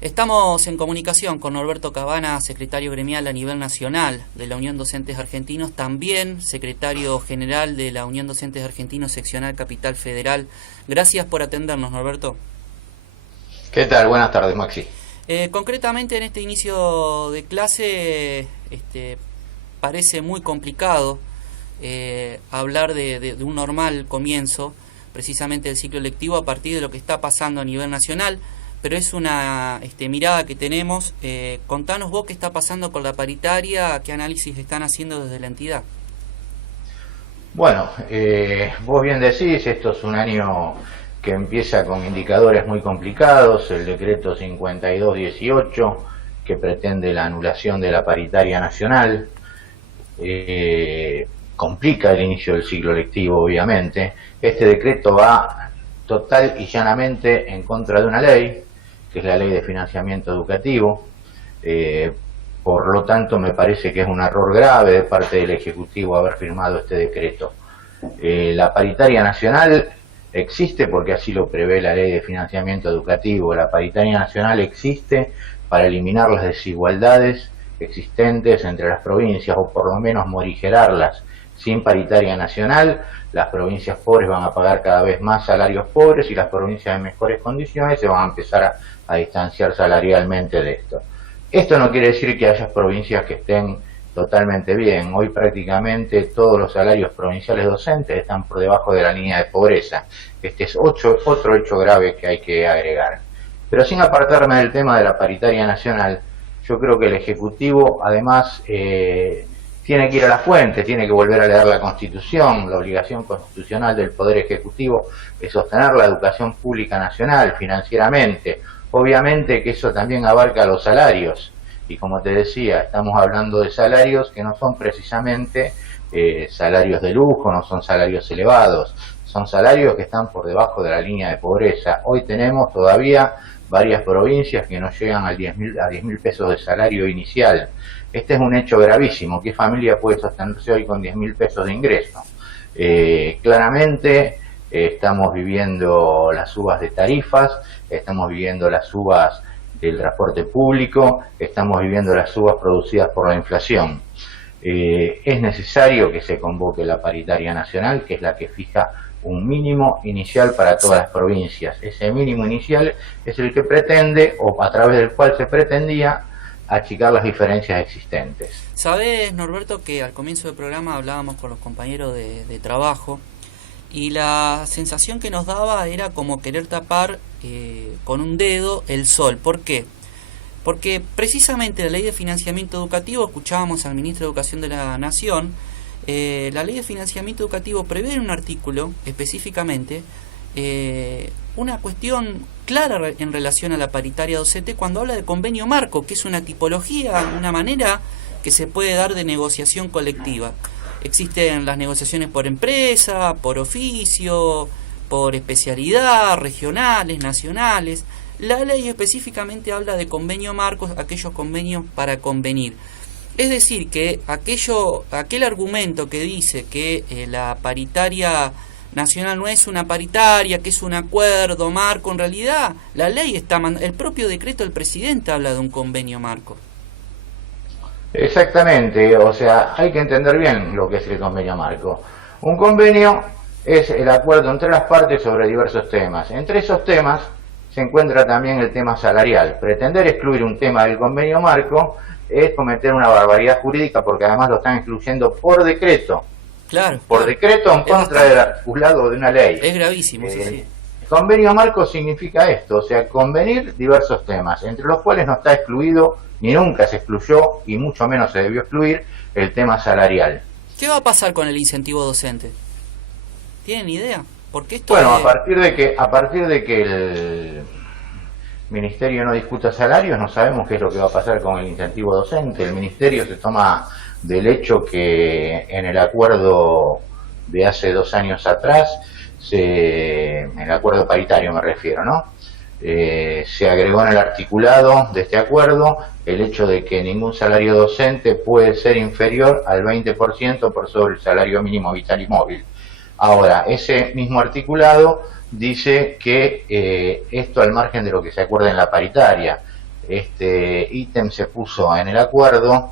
Estamos en comunicación con Norberto Cabana, secretario gremial a nivel nacional de la Unión Docentes Argentinos, también secretario general de la Unión Docentes Argentinos seccional Capital Federal. Gracias por atendernos, Norberto. ¿Qué tal? Buenas tardes, Maxi. Concretamente en este inicio de clase parece muy complicado hablar de un normal comienzo precisamente del ciclo lectivo a partir de lo que está pasando a nivel nacional. Pero es una mirada que tenemos. Contanos vos qué está pasando con la paritaria, qué análisis están haciendo desde la entidad. Bueno, vos bien decís, esto es un año que empieza con indicadores muy complicados, el decreto 5218 que pretende la anulación de la paritaria nacional, complica el inicio del ciclo lectivo obviamente. Este decreto va total y llanamente en contra de una ley, que es la Ley de Financiamiento Educativo. Por lo tanto, me parece que es un error grave de parte del Ejecutivo haber firmado este decreto. La paritaria nacional existe porque así lo prevé la Ley de Financiamiento Educativo. La paritaria nacional existe para eliminar las desigualdades existentes entre las provincias, o por lo menos morigerarlas. Sin paritaria nacional, las provincias pobres van a pagar cada vez más salarios pobres y las provincias en mejores condiciones se van a empezar a distanciar salarialmente de esto. Esto no quiere decir que haya provincias que estén totalmente bien. Hoy prácticamente todos los salarios provinciales docentes están por debajo de la línea de pobreza. Este es otro hecho grave que hay que agregar. Pero sin apartarme del tema de la paritaria nacional, yo creo que el Ejecutivo además tiene que ir a la fuente, tiene que volver a leer la Constitución. La obligación constitucional del Poder Ejecutivo es sostener la educación pública nacional financieramente. Obviamente que eso también abarca los salarios. Y como te decía, estamos hablando de salarios que no son precisamente salarios de lujo, no son salarios elevados. Son salarios que están por debajo de la línea de pobreza. Hoy tenemos todavía varias provincias que no llegan a 10.000 pesos de salario inicial. Este es un hecho gravísimo. ¿Qué familia puede sostenerse hoy con 10.000 pesos de ingreso? Claramente estamos viviendo las subas de tarifas, estamos viviendo las subas del transporte público, estamos viviendo las subas producidas por la inflación. Es necesario que se convoque la paritaria nacional, que es la que fija un mínimo inicial para todas las provincias. Ese mínimo inicial es el que pretende, o a través del cual se pretendía, achicar las diferencias existentes. Sabés, Norberto, que al comienzo del programa hablábamos con los compañeros de trabajo y la sensación que nos daba era como querer tapar con un dedo el sol. ¿Por qué? Porque precisamente la Ley de Financiamiento Educativo, escuchábamos al Ministro de Educación de la Nación, la Ley de Financiamiento Educativo prevé en un artículo específicamente una cuestión clara en relación a la paritaria docente cuando habla de convenio marco, que es una tipología, una manera que se puede dar de negociación colectiva. Existen las negociaciones por empresa, por oficio, por especialidad, regionales, nacionales. La ley específicamente habla de convenio marco, aquellos convenios para convenir. Es decir, que aquel argumento que dice que la paritaria nacional no es una paritaria, que es un acuerdo marco, en realidad la ley el propio decreto del presidente habla de un convenio marco. Exactamente, o sea, hay que entender bien lo que es el convenio marco. Un convenio es el acuerdo entre las partes sobre diversos temas. Entre esos temas se encuentra también el tema salarial. Pretender excluir un tema del convenio marco es cometer una barbaridad jurídica, porque además lo están excluyendo por decreto. Claro. Por decreto en contra del articulado de una ley. Es gravísimo, sí. El convenio marco significa esto, o sea, convenir diversos temas, entre los cuales no está excluido, ni nunca se excluyó, y mucho menos se debió excluir, el tema salarial. ¿Qué va a pasar con el incentivo docente? ¿Tienen idea? Porque esto bueno, a partir de que el Ministerio no discuta salarios, no sabemos qué es lo que va a pasar con el incentivo docente. El Ministerio se toma del hecho que en el acuerdo de hace 2 años atrás, en el acuerdo paritario me refiero, ¿no? Se agregó en el articulado de este acuerdo el hecho de que ningún salario docente puede ser inferior al 20% por sobre el salario mínimo vital y móvil. Ahora, ese mismo articulado dice que esto al margen de lo que se acuerda en la paritaria, este ítem se puso en el acuerdo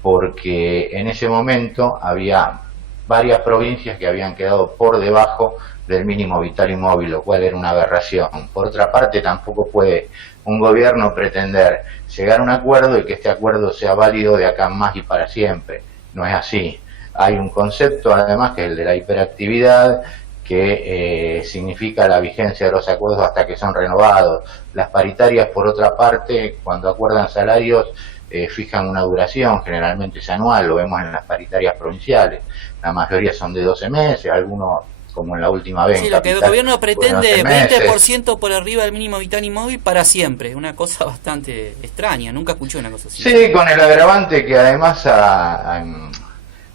porque en ese momento había varias provincias que habían quedado por debajo del mínimo vital y móvil, lo cual era una aberración. Por otra parte, tampoco puede un gobierno pretender llegar a un acuerdo y que este acuerdo sea válido de acá en más y para siempre. No es así. Hay un concepto, además, que es el de la hiperactividad, que significa la vigencia de los acuerdos hasta que son renovados. Las paritarias, por otra parte, cuando acuerdan salarios, fijan una duración, generalmente es anual, lo vemos en las paritarias provinciales. La mayoría son de 12 meses, algunos, como en la última vez. Sí, lo que el gobierno pretende, 20% por arriba del mínimo vital y móvil para siempre. Una cosa bastante extraña, nunca escuché una cosa así. Sí, con el agravante que además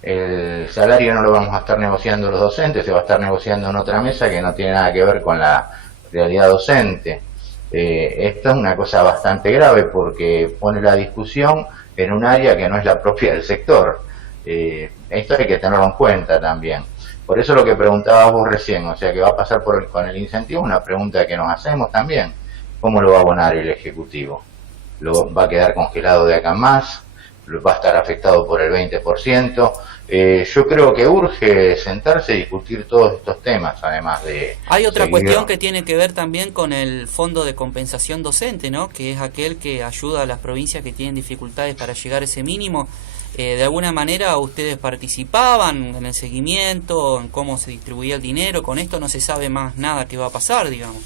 el salario no lo vamos a estar negociando los docentes, se va a estar negociando en otra mesa que no tiene nada que ver con la realidad docente. Esto es una cosa bastante grave porque pone la discusión en un área que no es la propia del sector. Esto hay que tenerlo en cuenta también. Por eso lo que preguntabas vos recién, o sea, que va a pasar con el incentivo, una pregunta que nos hacemos también: ¿cómo lo va a abonar el Ejecutivo? ¿Lo va a quedar congelado de acá en más? ¿Va a estar afectado por el 20%? Yo creo que urge sentarse y discutir todos estos temas, además de... Hay otra cuestión que tiene que ver también con el Fondo de Compensación Docente, ¿no? Que es aquel que ayuda a las provincias que tienen dificultades para llegar a ese mínimo. De alguna manera ustedes participaban en el seguimiento, en cómo se distribuía el dinero. Con esto no se sabe más nada que va a pasar, digamos.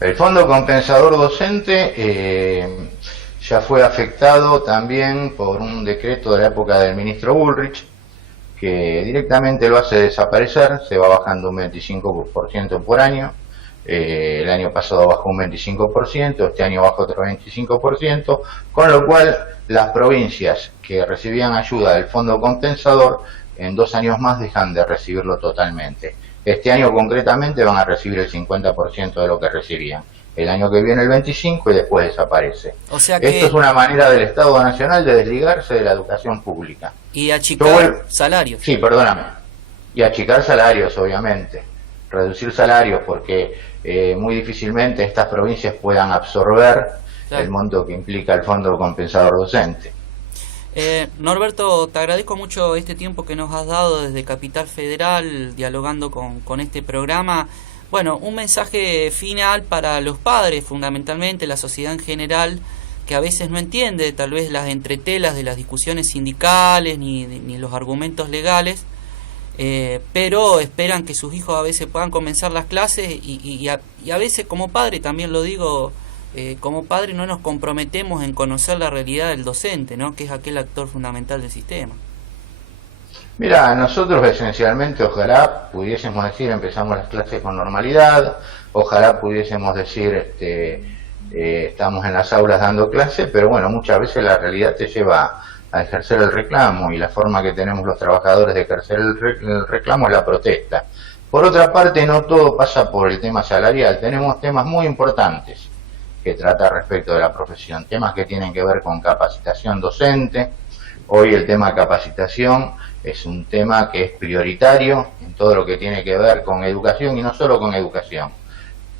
El Fondo Compensador Docente ya fue afectado también por un decreto de la época del ministro Bullrich, que directamente lo hace desaparecer, se va bajando un 25% por año. El año pasado bajó un 25%, este año bajó otro 25%, con lo cual las provincias que recibían ayuda del Fondo Compensador en 2 años más dejan de recibirlo totalmente. Este año concretamente van a recibir el 50% de lo que recibían. El año que viene el 25% y después desaparece. O sea que... Esto es una manera del Estado Nacional de desligarse de la educación pública. Y achicar salarios. Sí, perdóname. Y achicar salarios, obviamente. Reducir salarios, porque muy difícilmente estas provincias puedan absorber el monto que implica el Fondo Compensador Docente. Norberto, te agradezco mucho este tiempo que nos has dado desde Capital Federal, dialogando con este programa. Bueno, un mensaje final para los padres, fundamentalmente, la sociedad en general, que a veces no entiende tal vez las entretelas de las discusiones sindicales ni los argumentos legales, pero esperan que sus hijos a veces puedan comenzar las clases y a veces como padre, también lo digo, como padre no nos comprometemos en conocer la realidad del docente, ¿no? Que es aquel actor fundamental del sistema. Mira, nosotros esencialmente ojalá pudiésemos decir empezamos las clases con normalidad, ojalá pudiésemos decir estamos en las aulas dando clase, pero bueno, muchas veces la realidad te lleva a ejercer el reclamo y la forma que tenemos los trabajadores de ejercer el reclamo es la protesta. Por otra parte, no todo pasa por el tema salarial, tenemos temas muy importantes que trata respecto de la profesión, temas que tienen que ver con capacitación docente. Hoy el tema capacitación es un tema que es prioritario en todo lo que tiene que ver con educación y no solo con educación.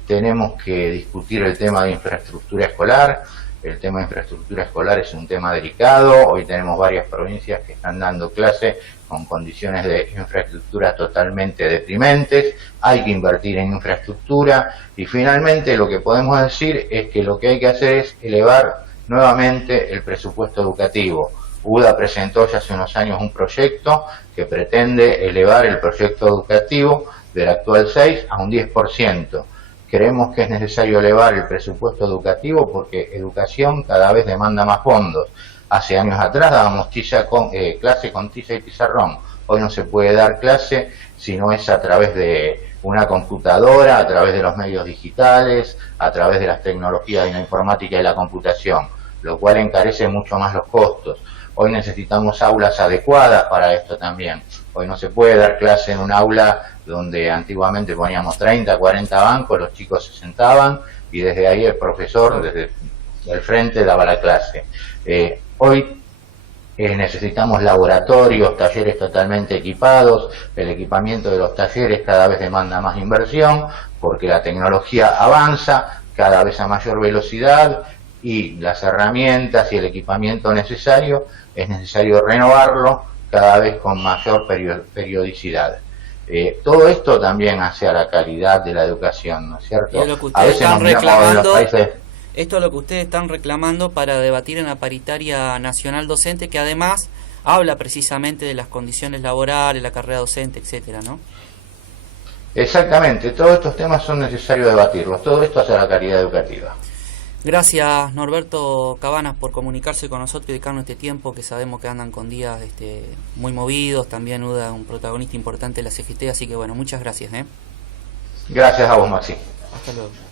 Tenemos que discutir el tema de infraestructura escolar. El tema de infraestructura escolar es un tema delicado. Hoy tenemos varias provincias que están dando clase con condiciones de infraestructura totalmente deprimentes. Hay que invertir en infraestructura y finalmente lo que podemos decir es que lo que hay que hacer es elevar nuevamente el presupuesto educativo. UDA presentó ya hace unos años un proyecto que pretende elevar el proyecto educativo del actual 6 a un 10%. Creemos que es necesario elevar el presupuesto educativo porque educación cada vez demanda más fondos. Hace años atrás dábamos clase con tiza y pizarrón. Hoy no se puede dar clase si no es a través de una computadora, a través de los medios digitales, a través de las tecnologías de la informática y la computación, lo cual encarece mucho más los costos. Hoy necesitamos aulas adecuadas para esto también. Hoy no se puede dar clase en un aula donde antiguamente poníamos 30, 40 bancos, los chicos se sentaban y desde ahí el profesor, desde el frente, daba la clase. Hoy necesitamos laboratorios, talleres totalmente equipados. El equipamiento de los talleres cada vez demanda más inversión porque la tecnología avanza cada vez a mayor velocidad. y las herramientas y el equipamiento necesario, es necesario renovarlo cada vez con mayor periodicidad. Todo esto también hace a la calidad de la educación, ¿no es cierto? Y es lo que A ustedes veces están nos miramos en los reclamando. países. Esto es lo que ustedes están reclamando para debatir en la paritaria nacional docente, que además habla precisamente de las condiciones laborales, la carrera docente, etcétera, ¿no? Exactamente, todos estos temas son necesarios debatirlos, todo esto hace a la calidad educativa. Gracias, Norberto Cabanas, por comunicarse con nosotros y dedicarnos este tiempo, que sabemos que andan con días muy movidos. También UDA es un protagonista importante de la CGT, así que bueno, muchas gracias. Gracias a vos, Maxi. Hasta luego.